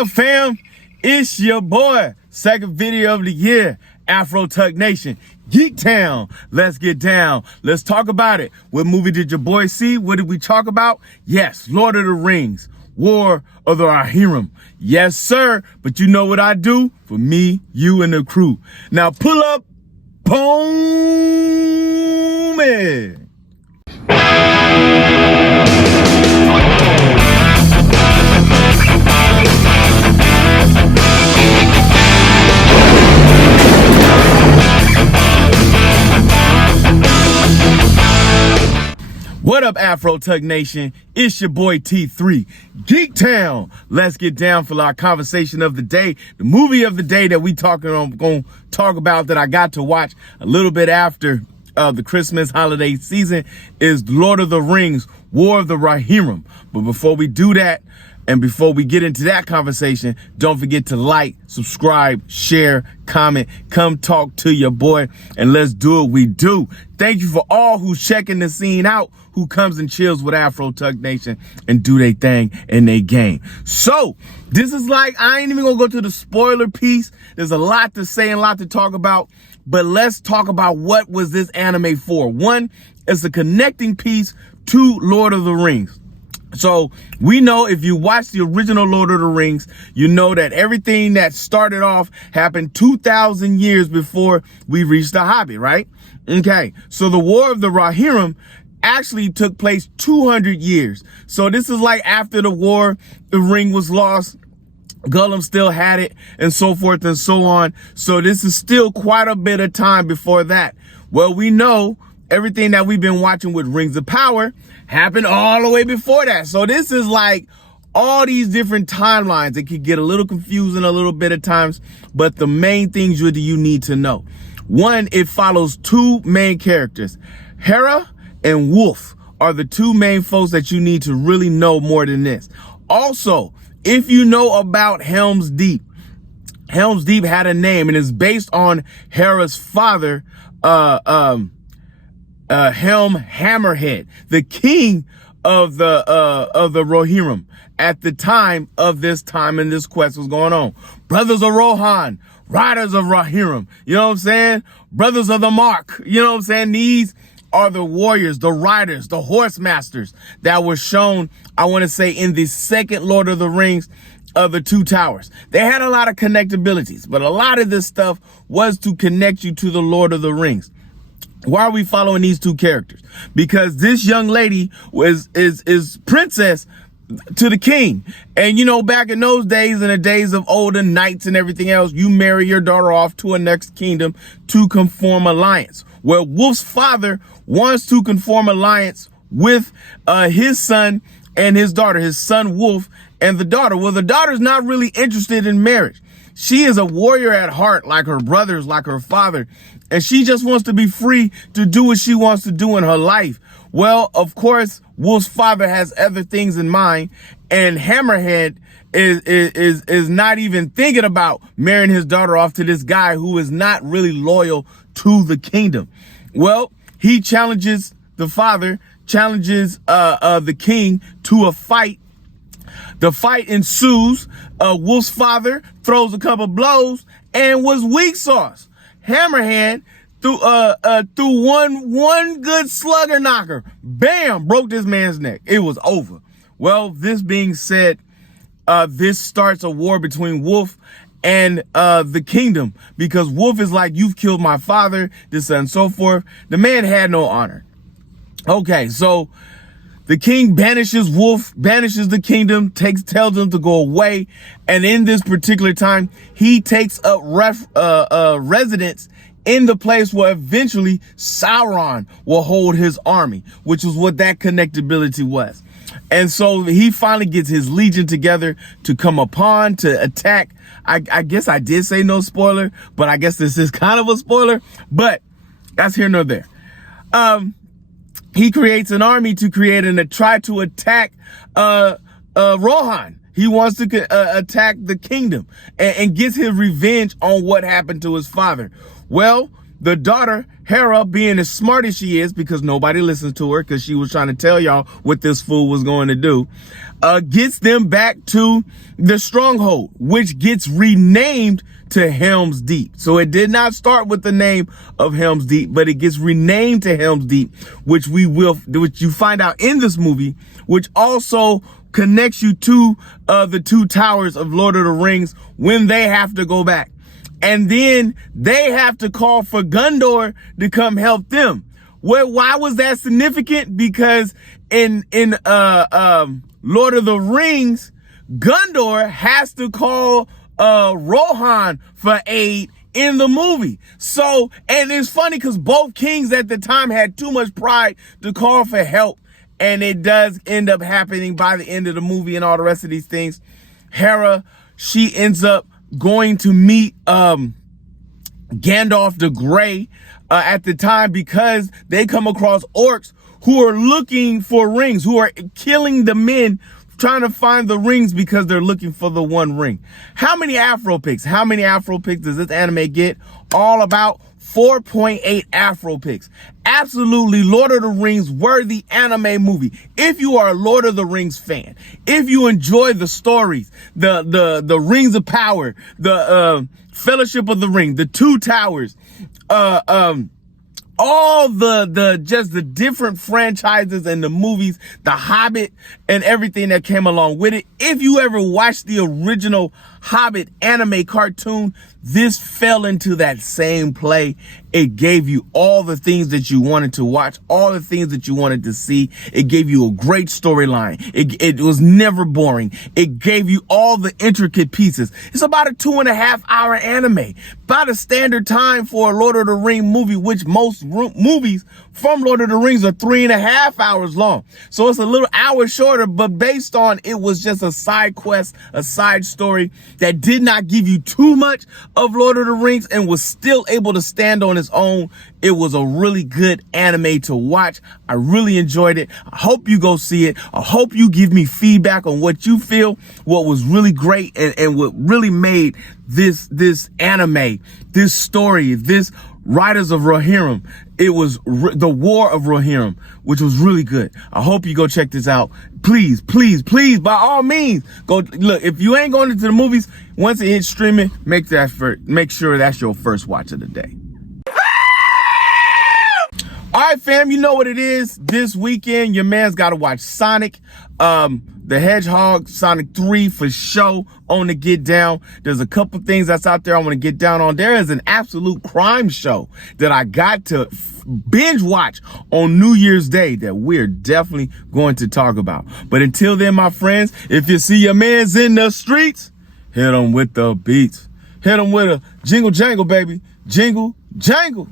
up, fam? It's your boy. Second video of the year. Afro Tuck Nation. Geek Town. Let's get down. Let's talk about it. What movie did your boy see? What did we talk about? Yes, Lord of the Rings. War of the Rohirrim. Yes, sir. But you know what I do? For me, you, and the crew. Now pull up. Boom. What up, Afro Tuck Nation? It's your boy T3, Geek Town. Let's get down for our conversation of the day. The movie of the day that we going to talk about that I got to watch a little bit after the Christmas holiday season is Lord of the Rings, War of the Rohirrim. But before we do that, and before we get into that conversation, don't forget to like, subscribe, share, comment, come talk to your boy, and let's do what we do. Thank you for all who's checking the scene out, who comes and chills with Afro Tuck Nation and do their thing in their game. So this is like, I ain't even gonna go to the spoiler piece. There's a lot to say and a lot to talk about, but let's talk about what was this anime for. One, it's a connecting piece to Lord of the Rings. So we know if you watch the original Lord of the Rings, you know that everything that started off happened 2,000 years before we reached the Hobbit, right? Okay, so the War of the Rohirrim actually took place 200 years. So this is like after the war, the ring was lost, Gollum still had it, and so forth and so on. So this is still quite a bit of time before that. Well, we know everything that we've been watching with Rings of Power happened all the way before that. So this is like all these different timelines. It could get a little confusing a little bit at times, but the main things you need to know. One, it follows two main characters. Hera and Wolf are the two main folks that you need to really know more than this. Also, if you know about Helm's Deep, Helm's Deep had a name and is based on Hera's father, Helm Hammerhead, the king of the Rohirrim at the time of this time and this quest was going on. Brothers of Rohan, riders of Rohirrim, you know what I'm saying? Brothers of the Mark, you know what I'm saying? These are the warriors, the riders, the horse masters that were shown, I want to say, in the second Lord of the Rings of the Two Towers. They had a lot of connectabilities, but a lot of this stuff was to connect you to the Lord of the Rings. Why are we following these two characters? Because this young lady is princess to the king. And you know, back in those days, in the days of older knights and everything else, you marry your daughter off to a next kingdom to conform alliance. Well, Wolf's father wants to conform alliance with his son and his daughter, his son Wolf and the daughter. Well, the daughter's not really interested in marriage. She is a warrior at heart, like her brothers, like her father, and she just wants to be free to do what she wants to do in her life. Well, of course, Wolf's father has other things in mind, and Hammerhead is not even thinking about marrying his daughter off to this guy who is not really loyal to the kingdom. Well, he challenges the father, challenges the king to a fight. The fight ensues. Wolf's father throws a couple blows and was weak sauce. Hammerhead threw one good slugger knocker. Bam! Broke this man's neck. It was over. Well, this being said, this starts a war between Wolf and the kingdom, because Wolf is like, you've killed my father, this and so forth. The man had no honor. Okay, so the king banishes Wolf, banishes the kingdom, tells him to go away. And in this particular time, he takes up residence in the place where eventually Sauron will hold his army, which was what that connectability was. And so he finally gets his legion together to come upon, to attack. I guess I did say no spoiler, but I guess this is kind of a spoiler, but that's here nor there. He creates an army to try to attack Rohan. He wants to attack the kingdom and gets his revenge on what happened to his father. Well, the daughter, Hera, being as smart as she is, because nobody listens to her because she was trying to tell y'all what this fool was going to do, gets them back to the stronghold, which gets renamed to Helm's Deep. So it did not start with the name of Helm's Deep, but it gets renamed to Helm's Deep, which you find out in this movie, which also connects you to the two towers of Lord of the Rings when they have to go back. And then they have to call for Gondor to come help them. Well, why was that significant? Because in Lord of the Rings, Gondor has to call Rohan for aid in the movie. So, and it's funny because both kings at the time had too much pride to call for help. And it does end up happening by the end of the movie and all the rest of these things. Hera, she ends up going to meet Gandalf the Grey at the time, because they come across orcs who are looking for rings, who are killing the men trying to find the rings because they're looking for the one ring. How many Afro picks? How many Afro picks does this anime get? All about 4.8 Afro picks. Absolutely Lord of the Rings worthy anime movie. If you are a Lord of the Rings fan, if you enjoy the stories, the Rings of Power, the Fellowship of the Ring, the Two Towers, all the different franchises and the movies, The Hobbit and everything that came along with it. If you ever watched the original Hobbit anime cartoon, this fell into that same play. It gave you all the things that you wanted to watch, all the things that you wanted to see. It gave you a great storyline. It was never boring. It gave you all the intricate pieces. It's about a 2.5 hour anime, about a standard time for a Lord of the Rings movie, which most movies from Lord of the Rings are 3.5 hours long. So it's a little hour shorter, but based on it was just a side quest, a side story that did not give you too much of Lord of the Rings and was still able to stand on its own. It was a really good anime to watch. I really enjoyed it. I hope you go see it. I hope you give me feedback on what you feel, what was really great, and what really made this anime, this story, this Riders of Rohirrim. It was the War of Rohirrim, which was really good. I hope you go check this out. Please, please, please, by all means, go look. If you ain't going into the movies, once it hits streaming, make sure that's your first watch of the day. All right, fam, you know what it is. This weekend, your man's got to watch Sonic the Hedgehog, Sonic 3 for sure on the Get Down. There's a couple things that's out there I want to get down on. There is an absolute crime show that I got to binge watch on New Year's Day that we're definitely going to talk about. But until then, my friends, if you see your mans in the streets, hit them with the beats. Hit them with a jingle jangle, baby. Jingle jangle.